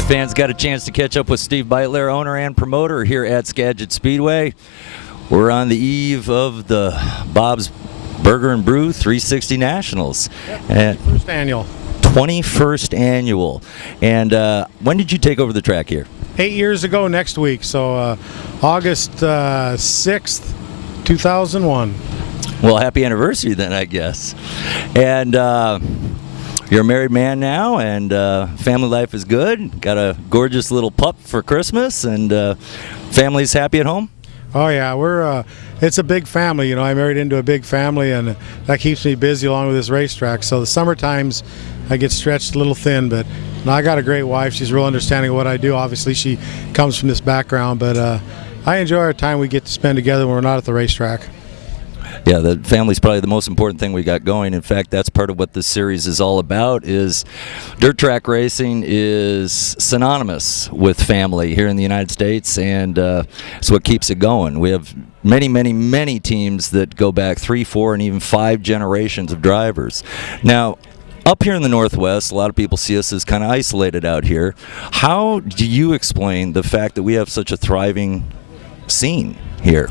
Hi, fans. Got a chance to catch up with Steve Beitler, owner and promoter here at Skagit Speedway. We're on the eve of the Bob's Burger and Brew 360 Nationals. Yep, 21st annual. 21st annual. And when did you take over the track here? 8 years ago next week, so August 6th, 2001. Well, happy anniversary then, I guess. And you're a married man now, and family life is good. Got a gorgeous little pup for Christmas, and family's happy at home? Oh yeah, we're it's a big family. You know, I married into a big family, and that keeps me busy along with this racetrack. So the summer times I get stretched a little thin, but no, I got a great wife. She's real understanding of what I do. Obviously, she comes from this background, but I enjoy our time we get to spend together when we're not at the racetrack. Yeah, the family's probably the most important thing we got going. In fact, that's part of what this series is all about. Is dirt track racing is synonymous with family here in the United States, and it's what keeps it going. We have many teams that go back 3, 4, and even 5 generations of drivers. Now, up here in the Northwest, a lot of people see us as kind of isolated out here. How do you explain the fact that we have such a thriving scene here?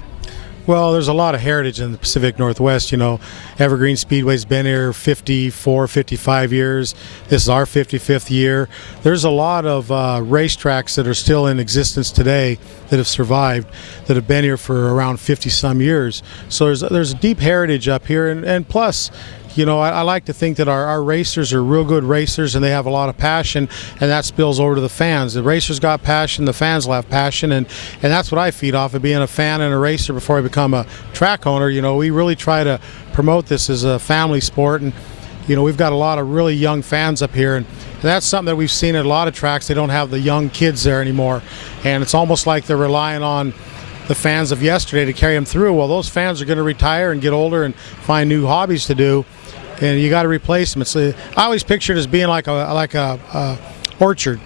Well, there's a lot of heritage in the Pacific Northwest. You know, Evergreen Speedway's been here 54, 55 years. This is our 55th year. There's a lot of racetracks that are still in existence today that have survived, that have been here for around 50-some years. So there's a deep heritage up here, and plus, you know, I like to think that our racers are real good racers, and they have a lot of passion, and that spills over to the fans. The racers got passion, the fans will have passion, and that's what I feed off of, being a fan and a racer before I become a track owner. You know, we really try to promote this as a family sport, and, you know, we've got a lot of really young fans up here, and that's something that we've seen at a lot of tracks. They don't have the young kids there anymore, and it's almost like they're relying on the fans of yesterday to carry them through. Well, those fans are going to retire and get older and find new hobbies to do, and you got to replace them. I always picture it as being like a orchard.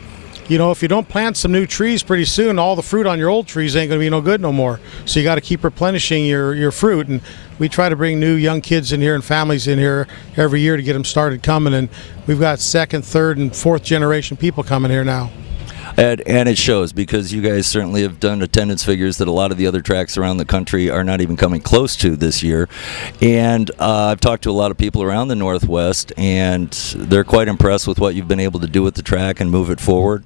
You know, if you don't plant some new trees pretty soon, all the fruit on your old trees ain't going to be no good no more. So you got to keep replenishing your fruit, and we try to bring new young kids in here and families in here every year to get them started coming, and we've got 2nd, 3rd, and 4th generation people coming here now. And it shows, because you guys certainly have done attendance figures that a lot of the other tracks around the country are not even coming close to this year. And I've talked to a lot of people around the Northwest, and they're quite impressed with what you've been able to do with the track and move it forward.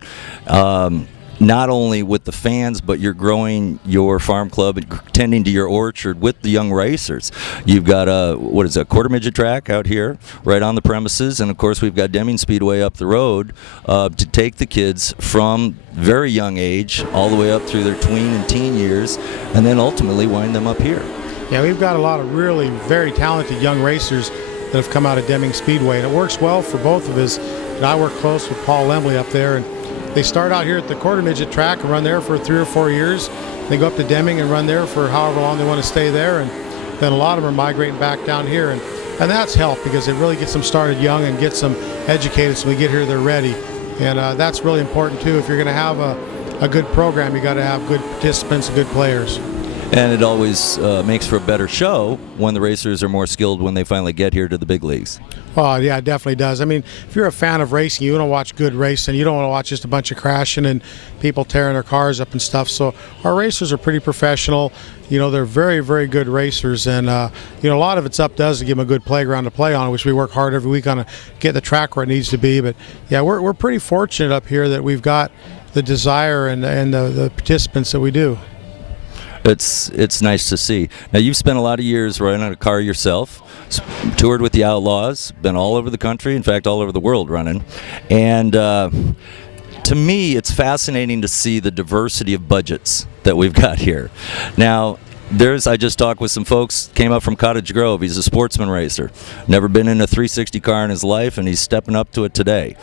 Not only with the fans, but you're growing your farm club and tending to your orchard with the young racers. You've got a quarter midget track out here right on the premises, and of course we've got Deming Speedway up the road to take the kids from very young age all the way up through their tween and teen years, and then ultimately wind them up here. Yeah, we've got a lot of really very talented young racers that have come out of Deming Speedway, and it works well for both of us. And I work close with Paul Lemley up there, and they start out here at the quarter midget track and run there for 3 or 4 years. They go up to Deming and run there for however long they want to stay there, and then a lot of them are migrating back down here, and that's helped because it really gets them started young and gets them educated, so when we get here they're ready. And that's really important too. If you're going to have a good program, you got to have good participants and good players. And it always makes for a better show when the racers are more skilled when they finally get here to the big leagues. Oh, yeah, it definitely does. I mean, if you're a fan of racing, you want to watch good racing. You don't want to watch just a bunch of crashing and people tearing their cars up and stuff. So our racers are pretty professional. You know, they're very, very good racers. And, you know, a lot of it's up to us to give them a good playground to play on, which we work hard every week on to get the track where it needs to be. But, yeah, we're pretty fortunate up here that we've got the desire and the participants that we do. It's nice to see. Now, you've spent a lot of years running a car yourself, toured with the Outlaws, been all over the country, in fact, all over the world running. And to me, it's fascinating to see the diversity of budgets that we've got here. Now, I just talked with some folks, came up from Cottage Grove. He's a Sportsman racer. Never been in a 360 car in his life, and he's stepping up to it today.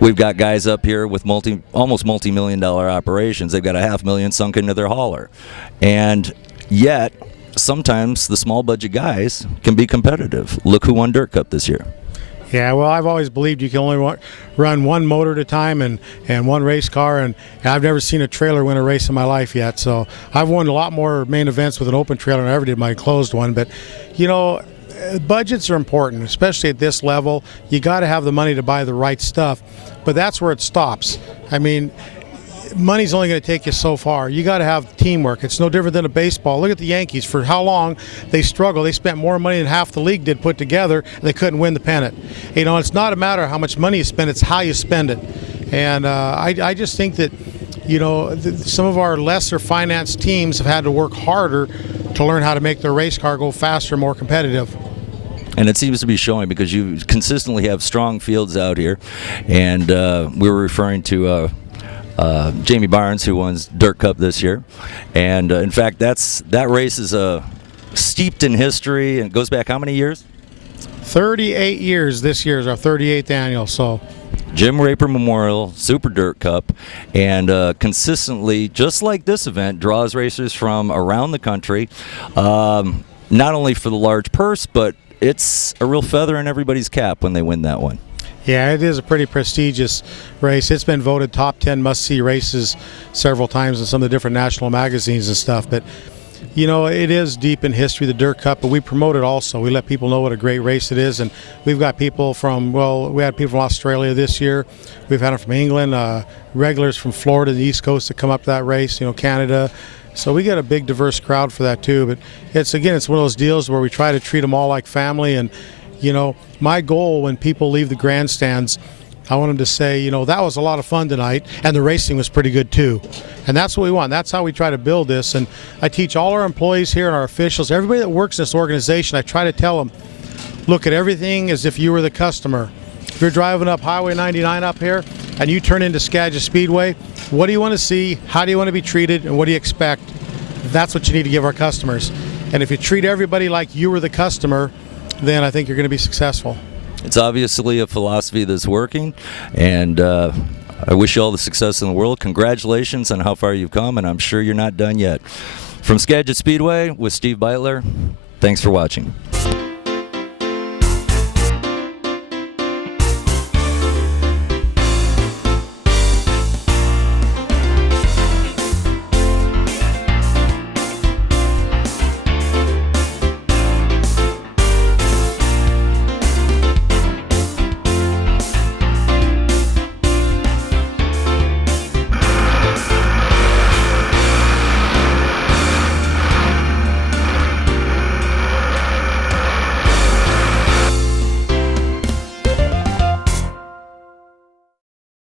We've got guys up here with almost multi-million-dollar operations. They've got $500,000 sunk into their hauler. And yet, sometimes the small budget guys can be competitive. Look who won Dirt Cup this year. Yeah, well, I've always believed you can only run one motor at a time and one race car, and I've never seen a trailer win a race in my life yet. So I've won a lot more main events with an open trailer than I ever did my enclosed one. But, you know, budgets are important, especially at this level. You got to have the money to buy the right stuff, but that's where it stops. I mean, money's only going to take you so far. You got to have teamwork. It's no different than a baseball. Look at the Yankees. For how long they struggled. They spent more money than half the league did put together, and they couldn't win the pennant. You know, it's not a matter of how much money you spend, it's how you spend it. And I just think that, you know, some of our lesser financed teams have had to work harder to learn how to make their race car go faster, more competitive. And it seems to be showing, because you consistently have strong fields out here. And we were referring to Jamie Barnes, who won Dirt Cup this year. And in fact, that race is steeped in history, and it goes back how many years? 38 years. This year is our 38th annual. So Jim Raper Memorial Super Dirt Cup, and consistently, just like this event, draws racers from around the country, not only for the large purse, but it's a real feather in everybody's cap when they win that one. Yeah, it is a pretty prestigious race. It's been voted top 10 must-see races several times in some of the different national magazines and stuff. But, you know, it is deep in history, the Dirt Cup, but we promote it also. We let people know what a great race it is. And we've got people from, well, we had people from Australia this year. We've had them from England, regulars from Florida, the East Coast, to come up to that race, you know, Canada. So we get a big, diverse crowd for that, too. But it's one of those deals where we try to treat them all like family. And, you know, my goal when people leave the grandstands, I want them to say, you know, that was a lot of fun tonight, and the racing was pretty good too. And that's what we want. That's how we try to build this. And I teach all our employees here and our officials, everybody that works in this organization, I try to tell them, look at everything as if you were the customer. If you're driving up Highway 99 up here and you turn into Skagit Speedway, what do you want to see? How do you want to be treated? And what do you expect? That's what you need to give our customers. And if you treat everybody like you were the customer, then I think you're going to be successful. It's obviously a philosophy that's working, and I wish you all the success in the world. Congratulations on how far you've come, and I'm sure you're not done yet. From Skagit Speedway with Steve Beitler, thanks for watching.